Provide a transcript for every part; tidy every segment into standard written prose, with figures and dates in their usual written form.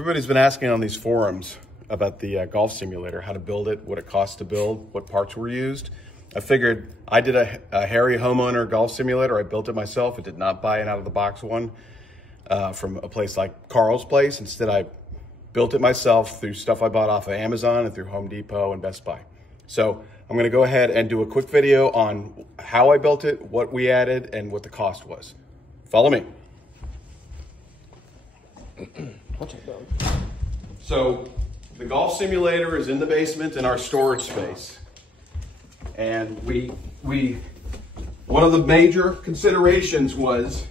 Everybody's been asking on these forums about the golf simulator, how to build it, what it costs to build, what parts were used. I figured I did a Harry homeowner golf simulator. I built it myself. I did not buy an out-of-the-box one from a place like Carl's Place. Instead, I built it myself through stuff I bought off of Amazon and through Home Depot and Best Buy. So I'm going to go ahead and do a quick video on how I built it, what we added, and what the cost was. Follow me. So the golf simulator is in the basement in our storage space. And one of the major considerations was,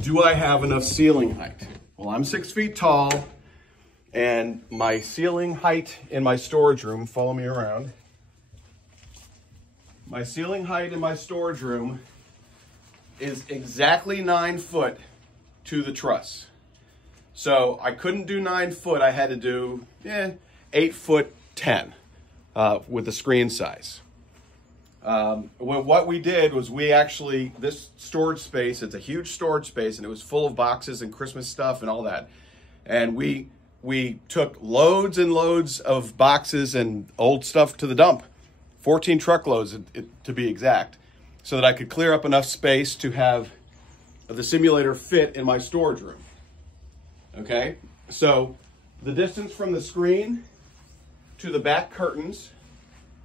do I have enough ceiling height? Well, I'm 6 feet tall, and my ceiling height in my storage room, follow me around. My ceiling height in my storage room is exactly 9 foot to the truss. So I couldn't do 9 foot, I had to do 8 foot 10 with the screen size. What we did was this storage space, it's a huge storage space, and it was full of boxes and Christmas stuff and all that. And we took loads and loads of boxes and old stuff to the dump, 14 truckloads to be exact, so that I could clear up enough space to have the simulator fit in my storage room. Okay, so the distance from the screen to the back curtains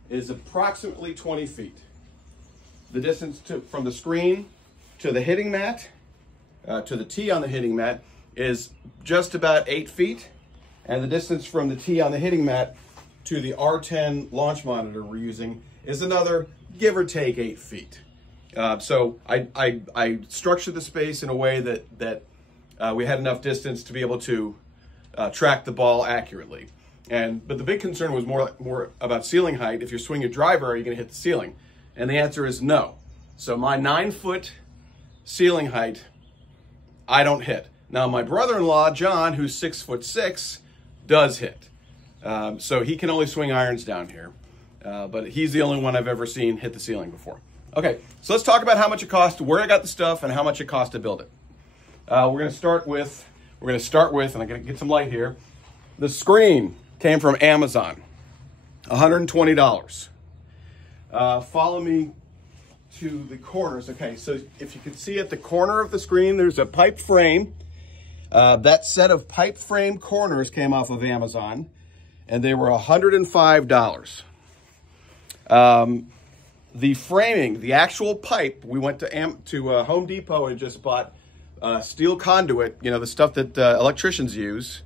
is approximately 20 feet. The distance from the screen to the hitting mat, to the tee on the hitting mat, is just about 8 feet. And the distance from the tee on the hitting mat to the R10 launch monitor we're using is another, give or take, 8 feet. So I structured the space in a way that we had enough distance to be able to track the ball accurately. But the big concern was more about ceiling height. If you're swinging a driver, are you going to hit the ceiling? And the answer is no. So my 9 foot ceiling height, I don't hit. Now my brother-in-law, John, who's 6'6", does hit. So he can only swing irons down here. But he's the only one I've ever seen hit the ceiling before. Okay, so let's talk about how much it cost, where I got the stuff, and how much it cost to build it. We're going to start with, and I'm going to get some light here. The screen came from Amazon, $120. Follow me to the corners. Okay, so if you can see at the corner of the screen, there's a pipe frame. That set of pipe frame corners came off of Amazon, and they were $105. The framing, the actual pipe, we went to Home Depot and just bought steel conduit, you know, the stuff that electricians use.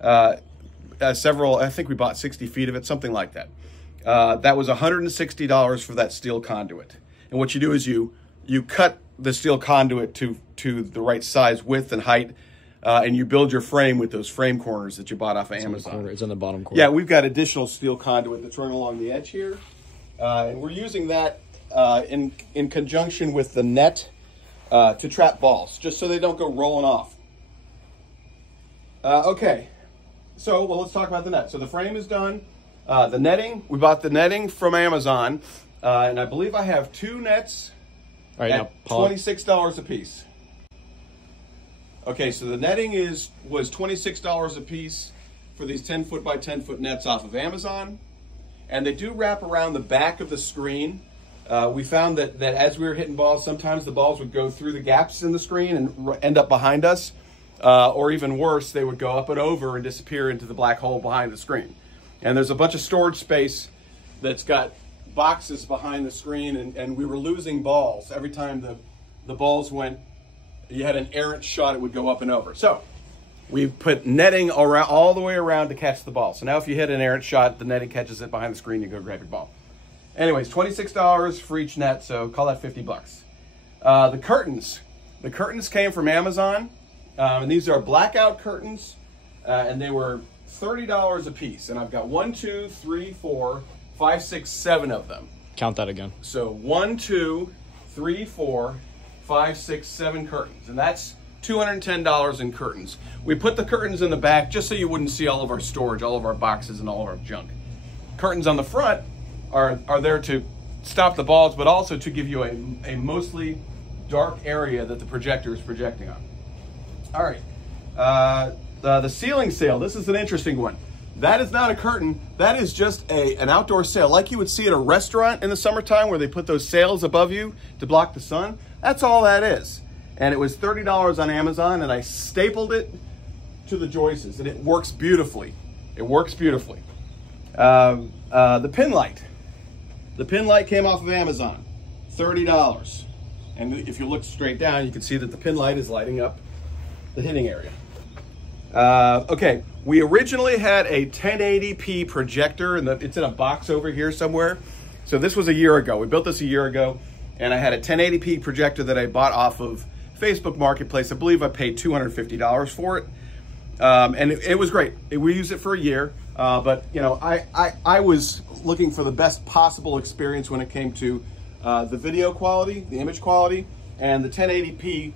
I think we bought 60 feet of it, something like that. That was $160 for that steel conduit. And what you do is you cut the steel conduit to the right size, width, and height, and you build your frame with those frame corners that you bought off of Amazon. It's on the bottom corner. Yeah, we've got additional steel conduit that's running along the edge here. And we're using that in conjunction with the net to trap balls, just so they don't go rolling off. Okay, so let's talk about the net. So the frame is done. The netting, we bought the netting from Amazon, and I believe I have 2 nets at $26 a piece. Okay, so the netting was $26 a piece for these 10 foot by 10 foot nets off of Amazon. And they do wrap around the back of the screen. We found that as we were hitting balls, sometimes the balls would go through the gaps in the screen and end up behind us. Or even worse, they would go up and over and disappear into the black hole behind the screen. And there's a bunch of storage space that's got boxes behind the screen, and we were losing balls. Every time the balls went, you had an errant shot, it would go up and over. So we put netting all the way around to catch the ball. So now if you hit an errant shot, the netting catches it behind the screen, you go grab your ball. Anyways, $26 for each net, so call that 50 bucks. The curtains came from Amazon, and these are blackout curtains, and they were $30 a piece. And I've got 1, 2, 3, 4, 5, 6, 7 of them. Count that again. So 1, 2, 3, 4, 5, 6, 7 curtains, and that's $210 in curtains. We put the curtains in the back just so you wouldn't see all of our storage, all of our boxes, and all of our junk. Curtains on the front are there to stop the balls, but also to give you a mostly dark area that the projector is projecting on. All right. the ceiling sail. This is an interesting one. That is not a curtain. That is just an outdoor sail, like you would see at a restaurant in the summertime where they put those sails above you to block the sun. That's all that is. And it was $30 on Amazon, and I stapled it to the joists, and it works beautifully. It works beautifully. The pin light. The pin light came off of Amazon, $30. And if you look straight down, you can see that the pin light is lighting up the hitting area. Okay, we originally had a 1080p projector, and it's in a box over here somewhere. So this was a year ago. We built this a year ago, and I had a 1080p projector that I bought off of Facebook Marketplace. I believe I paid $250 for it, and it was great. We used it for a year, but you know, I was looking for the best possible experience when it came to the video quality, the image quality, and the 1080p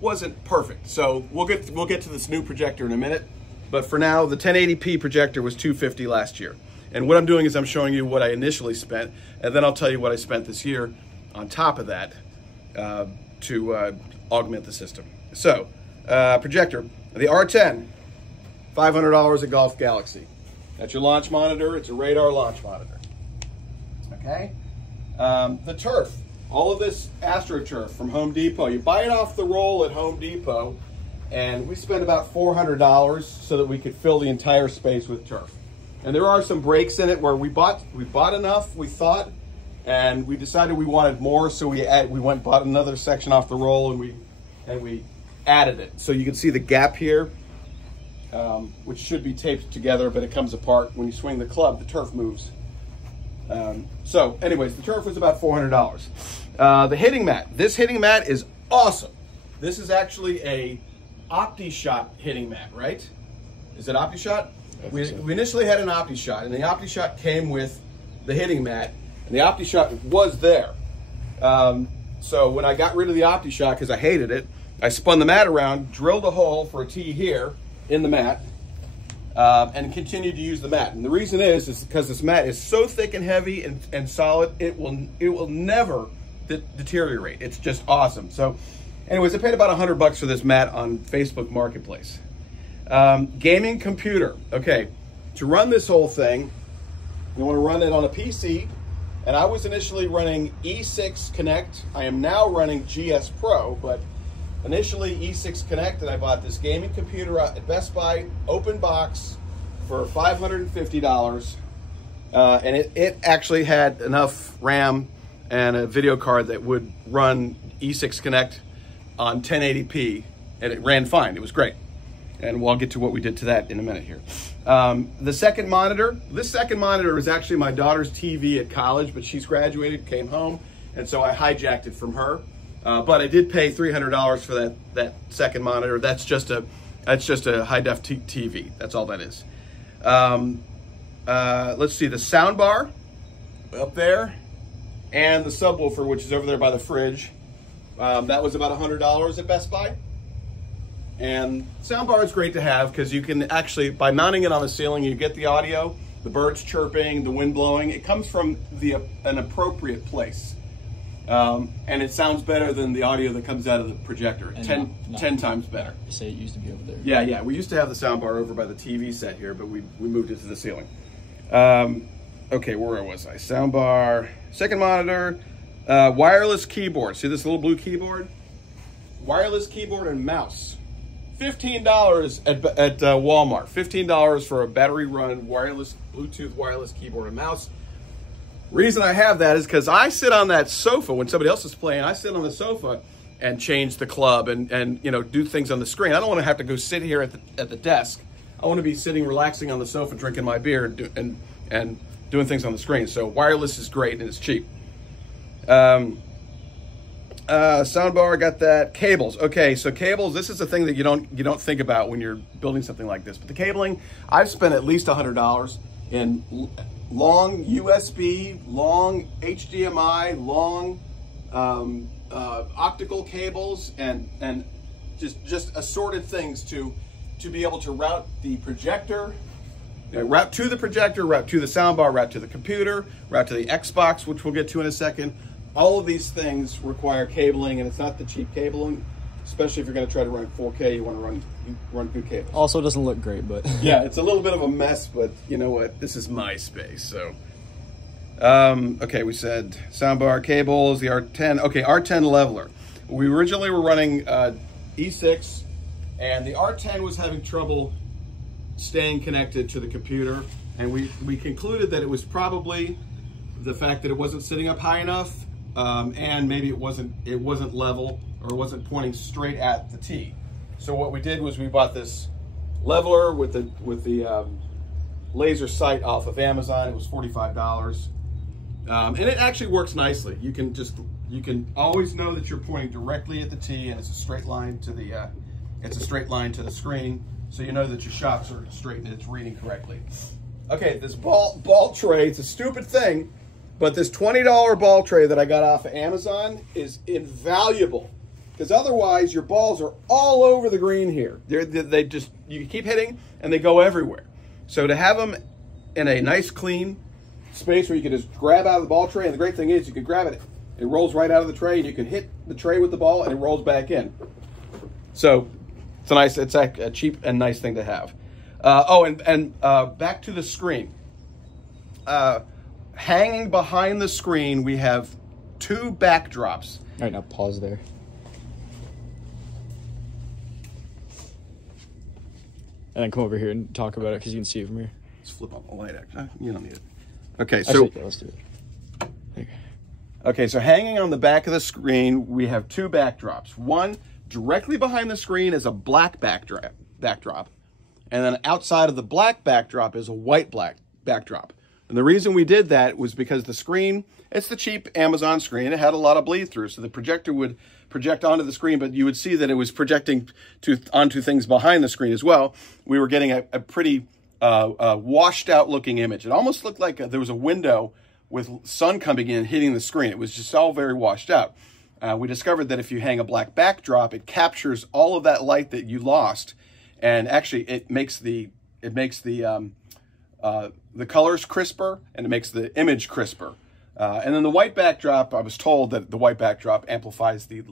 wasn't perfect. So we'll get to this new projector in a minute, but for now, the 1080p projector was $250 last year. And what I'm doing is I'm showing you what I initially spent, and then I'll tell you what I spent this year on top of that to augment the system. So, projector, the R10, $500 at Golf Galaxy. That's your launch monitor. It's a radar launch monitor. Okay. The turf, all of this AstroTurf from Home Depot. You buy it off the roll at Home Depot, and we spent about $400 so that we could fill the entire space with turf. And there are some breaks in it where we bought enough, we thought, and we decided we wanted more, so we went and bought another section off the roll, and we added it. So you can see the gap here, which should be taped together, but it comes apart when you swing the club. The turf moves. So anyways, the turf was about $400. The hitting mat. This hitting mat is awesome. This is actually a OptiShot hitting mat, right? Is it OptiShot? We initially had an OptiShot, and the OptiShot came with the hitting mat, and the OptiShot was there. So when I got rid of the OptiShot, because I hated it, I spun the mat around, drilled a hole for a tee here in the mat, and continued to use the mat. And the reason is because this mat is so thick and heavy and solid, it will never deteriorate. It's just awesome. So anyways, I paid about $100 for this mat on Facebook Marketplace. Gaming computer. Okay, to run this whole thing, you want to run it on a PC, and I was initially running E6 Connect. I am now running GSPRO, but initially E6 Connect, and I bought this gaming computer at Best Buy, open box, for $550, and it actually had enough RAM and a video card that would run E6 Connect on 1080p, and it ran fine. It was great. And we'll get to what we did to that in a minute here. The second monitor. This second monitor is actually my daughter's TV at college, but she's graduated, came home, and so I hijacked it from her. But I did pay $300 for that second monitor. That's just a high-def TV. That's all that is. Let's see, the sound bar up there, and the subwoofer, which is over there by the fridge. That was about $100 at Best Buy. And soundbar is great to have because you can actually, by mounting it on the ceiling, you get the audio, the birds chirping, the wind blowing. It comes from an appropriate place. And it sounds better than the audio that comes out of the projector. 10 times better. You say it used to be over there. Yeah. We used to have the soundbar over by the TV set here, but we moved it to the ceiling. Okay, where was I? Soundbar, second monitor, wireless keyboard. See this little blue keyboard? Wireless keyboard and mouse. $15 at Walmart. $15 for a battery-run Bluetooth wireless keyboard and mouse. Reason I have that is because I sit on that sofa when somebody else is playing. I sit on the sofa and change the club and you know, do things on the screen. I don't want to have to go sit here at the desk. I want to be sitting, relaxing on the sofa, drinking my beer and doing things on the screen. So wireless is great and it's cheap. Soundbar, got that. Cables. Okay, so cables, this is a thing that you don't think about when you're building something like this. But the cabling, I've spent at least $100 in long USB, long HDMI, long optical cables, and just assorted things to be able to route the projector, route to the projector, route to the soundbar, route to the computer, route to the Xbox, which we'll get to in a second. All of these things require cabling, and it's not the cheap cabling. especially if you're going to try to run 4K. You want to run good cables. Also, doesn't look great, but yeah, it's a little bit of a mess. But you know what? This is my space, so. Okay, we said soundbar cables, the R10. Okay, R10 leveler. We originally were running E6, and the R10 was having trouble staying connected to the computer, and we concluded that it was probably the fact that it wasn't sitting up high enough, and maybe it wasn't level, or it wasn't pointing straight at the T. So what we did was we bought this leveler with the laser sight off of Amazon. It was $45. And it actually works nicely. You can always know that you're pointing directly at the T, and it's a straight line to the screen, so you know that your shots are straight and it's reading correctly. Okay, this ball tray, it's a stupid thing, but this $20 ball tray that I got off of Amazon is invaluable, because otherwise your balls are all over the green here. You keep hitting and they go everywhere. So to have them in a nice clean space where you can just grab out of the ball tray, and the great thing is you can grab it, it rolls right out of the tray, and you can hit the tray with the ball and it rolls back in. So it's a cheap and nice thing to have. Back to the screen. Hanging behind the screen, we have two backdrops. All right, now pause there. And then come over here and talk about it, because you can see it from here. Let's flip on the light, actually. You don't need it. Okay, so actually, yeah, let's do it. Okay, so hanging on the back of the screen, we have two backdrops. One directly behind the screen is a black backdrop, and then outside of the black backdrop is a white backdrop. And the reason we did that was because the screen, it's the cheap Amazon screen. It had a lot of bleed through, so the projector would project onto the screen, but you would see that it was projecting onto things behind the screen as well. We were getting a pretty washed out looking image. It almost looked like there was a window with sun coming in hitting the screen. It was just all very washed out. We discovered that if you hang a black backdrop, it captures all of that light that you lost, and actually it makes the colors crisper, and it makes the image crisper. And then the white backdrop, I was told that the white backdrop amplifies the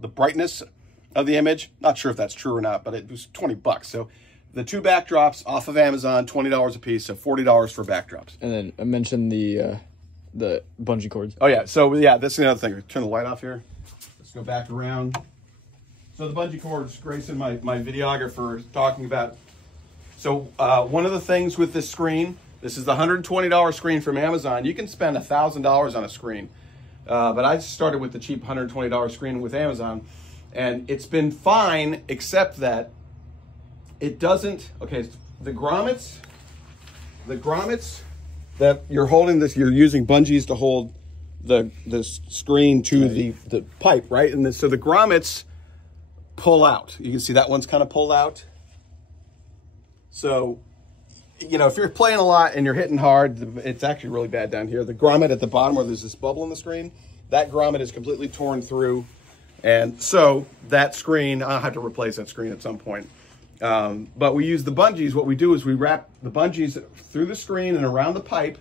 brightness of the image. Not sure if that's true or not, but it was $20. So the two backdrops off of Amazon, $20 a piece, so $40 for backdrops. And then I mentioned the bungee cords. Oh yeah, so yeah, that's the other thing. Turn the light off here. Let's go back around. So the bungee cords, Grayson, my videographer, is talking about. So one of the things with this screen, this is the $120 screen from Amazon. You can spend $1,000 on a screen, but I started with the cheap $120 screen with Amazon, and it's been fine, except that it doesn't. Okay, the grommets that you're holding this, you're using bungees to hold the screen to the pipe, right? And so the grommets pull out. You can see that one's kind of pulled out. So, you know, if you're playing a lot and you're hitting hard, it's actually really bad down here. The grommet at the bottom where there's this bubble in the screen, that grommet is completely torn through. And so that screen, I'll have to replace that screen at some point. But we use the bungees. What we do is we wrap the bungees through the screen and around the pipe,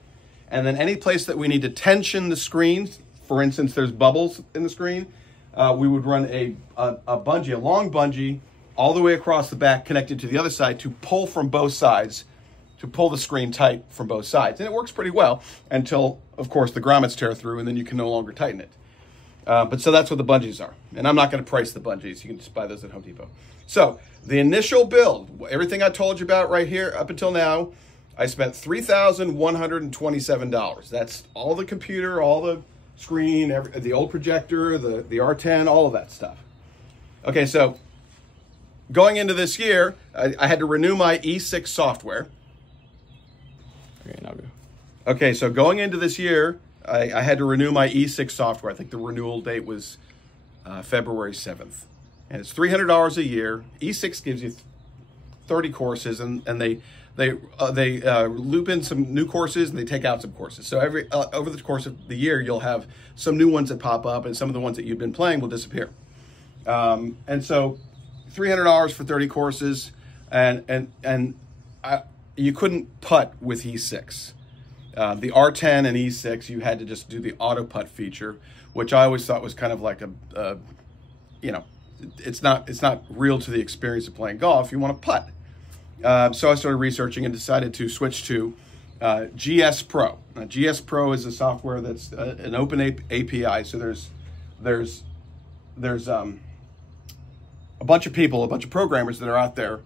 and then any place that we need to tension the screen, for instance, there's bubbles in the screen, we would run a bungee, a long bungee, all the way across the back, connected to the other side to pull from both sides, to pull the screen tight from both sides. And it works pretty well until, of course, the grommets tear through, and then you can no longer tighten it. But so that's what the bungees are. And I'm not going to price the bungees. You can just buy those at Home Depot. So the initial build, everything I told you about right here up until now, I spent $3,127. That's all the computer, all the screen, the old projector, the R10, all of that stuff. Okay, so going into this year, I had to renew my E6 software. Okay, now go. Okay, so going into this year, I had to renew my E6 software. I think the renewal date was February 7th. And it's $300 a year. E6 gives you 30 courses, and they loop in some new courses and they take out some courses. So over the course of the year, you'll have some new ones that pop up, and some of the ones that you've been playing will disappear. And so $300 for 30 courses, and you couldn't putt with E6. The R10 and E6, you had to just do the auto putt feature, which I always thought was kind of like a it's not real to the experience of playing golf. You want to putt. So I started researching and decided to switch to GSPRO. Now, GSPRO is a software that's an open API. So there's a bunch of people, a bunch of programmers that are out there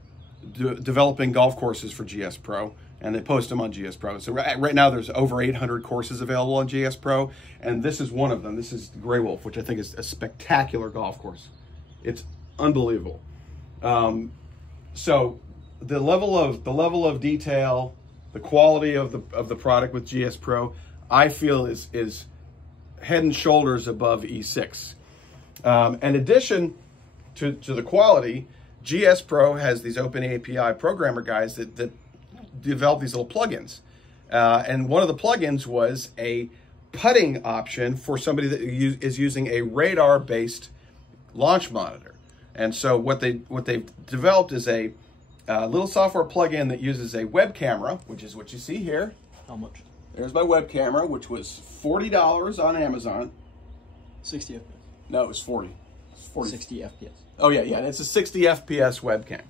developing golf courses for GSPRO, and they post them on GSPRO. So right now there's over 800 courses available on GSPRO, and this is one of them. This is Grey Wolf, which I think is a spectacular golf course. It's unbelievable. So the level of detail, the quality of the product with GSPRO, I feel is head and shoulders above E6. In addition to the quality, GSPRO has these open API programmer guys that develop these little plugins. And one of the plugins was a putting option for somebody that is using a radar-based launch monitor. And so what they've developed is a little software plugin that uses a web camera, which is what you see here. How much? There's my web camera, which was $40 on Amazon. 60 FPS. No, it was 40. It's 40. 60 FPS. Oh yeah, and it's a 60 FPS webcam.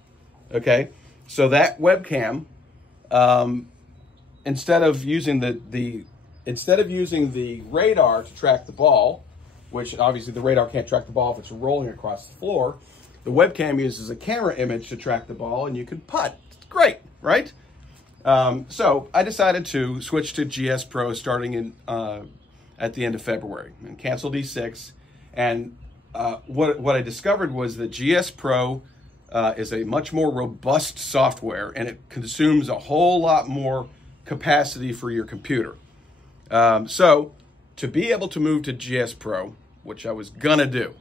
Okay, so that webcam, instead of using the radar to track the ball, which obviously the radar can't track the ball if it's rolling across the floor, the webcam uses a camera image to track the ball, and you can putt. It's great, right? So I decided to switch to GSPRO starting in at the end of February and canceled E6. And what I discovered was that GSPRO is a much more robust software, and it consumes a whole lot more capacity for your computer. So to be able to move to GSPRO, which I was gonna do,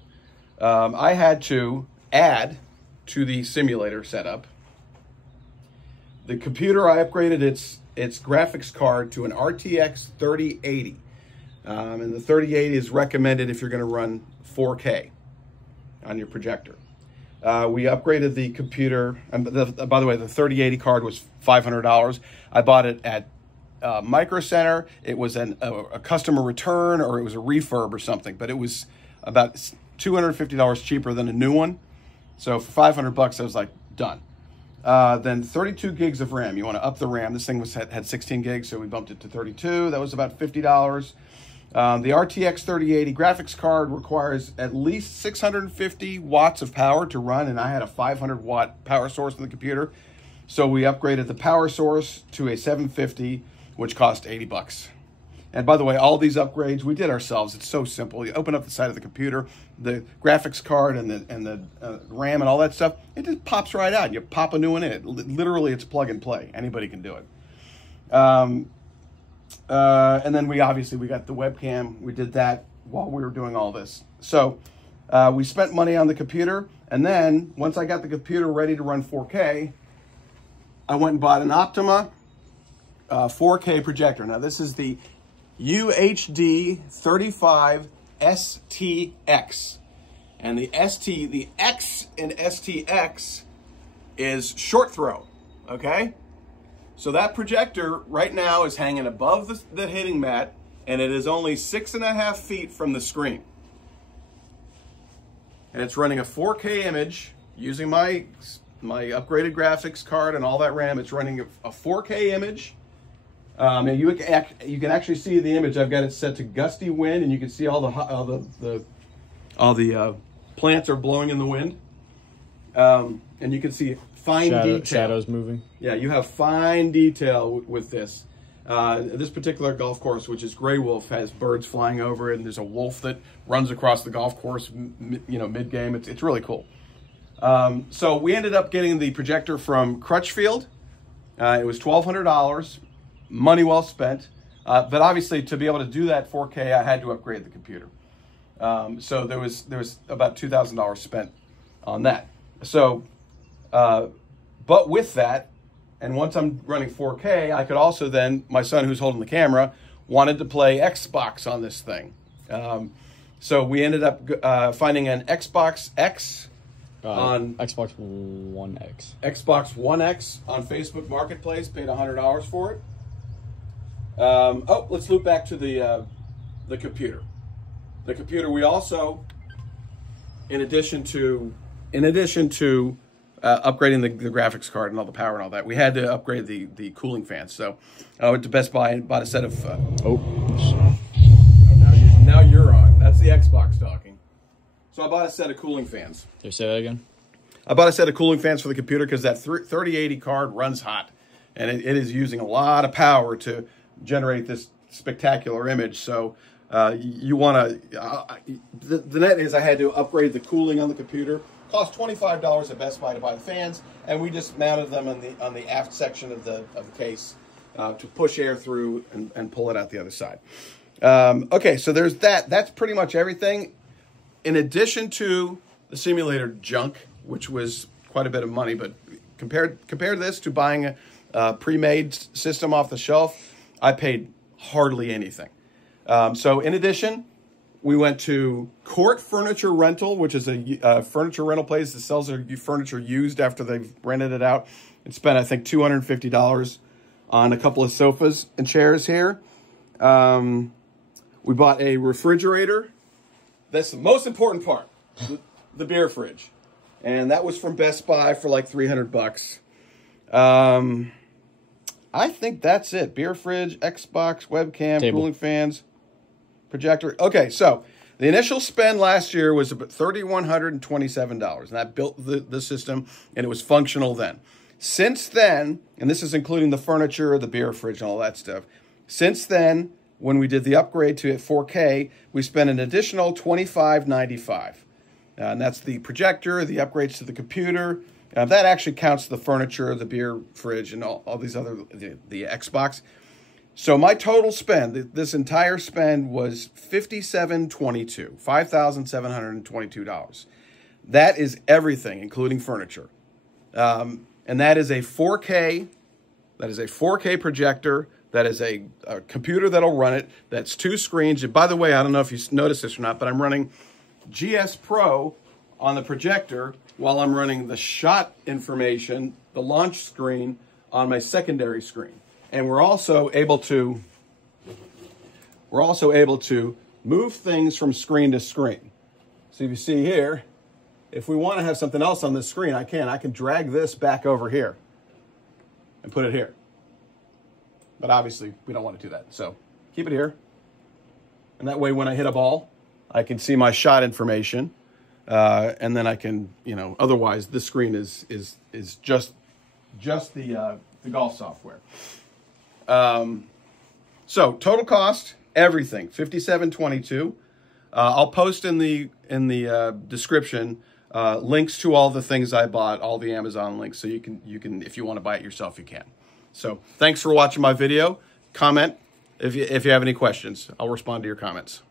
I had to add to the simulator setup. The computer, I upgraded its graphics card to an RTX 3080. And the 3080 is recommended if you're going to run 4K on your projector. We upgraded the computer. And by the way, the 3080 card was $500. I bought it at Micro Center. It was a customer return, or it was a refurb or something, but it was about $250 cheaper than a new one. So for $500, I was like, done. Then 32 gigs of RAM. You want to up the RAM. This thing had 16 gigs, so we bumped it to 32. That was about $50. The RTX 3080 graphics card requires at least 650 watts of power to run, and I had a 500 watt power source in the computer. So we upgraded the power source to a 750, which cost $80. And by the way, all these upgrades we did ourselves. It's so simple. You open up the side of the computer, the graphics card and the RAM and all that stuff, it just pops right out. You pop a new one in. Literally, it's plug and play. Anybody can do it. And then we got the webcam. We did that while we were doing all this. So we spent money on the computer, and then once I got the computer ready to run 4K, I went and bought an OPTOMA 4K projector. Now this is the UHD 35 STX, and the X in STX is short throw. Okay, so that projector right now is hanging above the hitting mat, and it is only 6.5 feet from the screen, and it's running a 4K image using my upgraded graphics card and all that RAM. It's running a 4K image. And you can actually see the image. I've got it set to gusty wind, and you can see all the plants are blowing in the wind, and you can see fine detail. Shadows moving. Yeah, you have fine detail with this. This particular golf course, which is Grey Wolf, has birds flying over it, and there's a wolf that runs across the golf course, mid-game. It's really cool. So we ended up getting the projector from Crutchfield. It was $1,200. Money well spent, but obviously to be able to do that 4K, I had to upgrade the computer. So there was about $2,000 spent on that. So, but with that, and once I'm running 4K, I could also then, my son who's holding the camera wanted to play Xbox on this thing. So we ended up finding an Xbox X on Xbox One X. Xbox One X on Facebook Marketplace, paid $100 for it. Let's loop back to the computer. The computer, we also in addition to upgrading the graphics card and all the power and all that, we had to upgrade the cooling fans. So I went to Best Buy and bought a set of. Now you're on. That's the Xbox talking. So I bought a set of cooling fans. Did you say that again? I bought a set of cooling fans for the computer because that 3080 card runs hot, and it is using a lot of power to generate this spectacular image. So you want to. The net is I had to upgrade the cooling on the computer. Cost $25 at Best Buy to buy the fans, and we just mounted them on the aft section of the case to push air through and pull it out the other side. Okay, so there's that. That's pretty much everything. In addition to the simulator junk, which was quite a bit of money, but compare this to buying a pre-made system off the shelf, I paid hardly anything. So in addition, we went to Court Furniture Rental, which is a furniture rental place that sells their furniture used after they've rented it out, and spent, I think, $250 on a couple of sofas and chairs here. We bought a refrigerator. That's the most important part, the beer fridge. And that was from Best Buy for like $300. I think that's it. Beer fridge, Xbox, webcam, table, cooling fans, projector. Okay, so the initial spend last year was about $3,127, and that built the system, and it was functional then. Since then, and this is including the furniture, the beer fridge, and all that stuff, since then, when we did the upgrade to 4K, we spent an additional $25.95. And that's the projector, the upgrades to the computer. That actually counts the furniture, the beer fridge, and all these other, the Xbox. So my total spend, this entire spend was $5,722. That is everything, including furniture. And that is a 4K. That is a 4K projector. That is a computer that'll run it. That's 2 screens. And by the way, I don't know if you noticed this or not, but I'm running GSPRO on the projector while I'm running the shot information, the launch screen, on my secondary screen. And we're also able to move things from screen to screen. So if you see here, if we want to have something else on this screen, I can drag this back over here and put it here. But obviously, we don't want to do that. So keep it here. And that way, when I hit a ball, I can see my shot information. And then I can, otherwise, this screen is just the golf software. So total cost, everything, $57.22. I'll post in the description links to all the things I bought, all the Amazon links, so you can if you want to buy it yourself, you can. So thanks for watching my video. Comment if you have any questions. I'll respond to your comments.